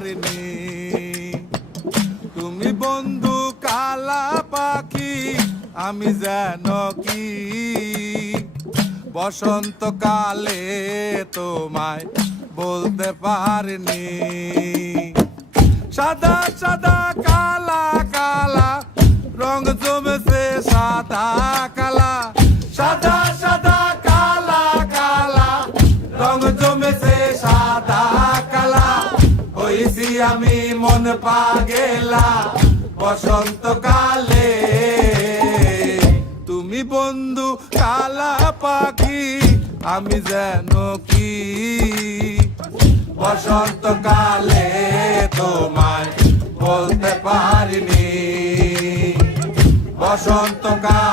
পারিনি। তুমি বন্ধু কালা পাখি, আমি যেন কি বসন্তকালে তোমায় বলতে পারিনি। সাদা সাদা কালা কালা রং জমেছে সাদা কালা, সাদা সাদা কালা কালা রং জমেছে সাদা কালা। হইছি আমি মন পাগেলা বসন্তকালে। তুমি বন্ধু কালা পাখি, আমি যেন কি বসন্তকালে তোমায় বলতে পারিনি। বসন্তকাল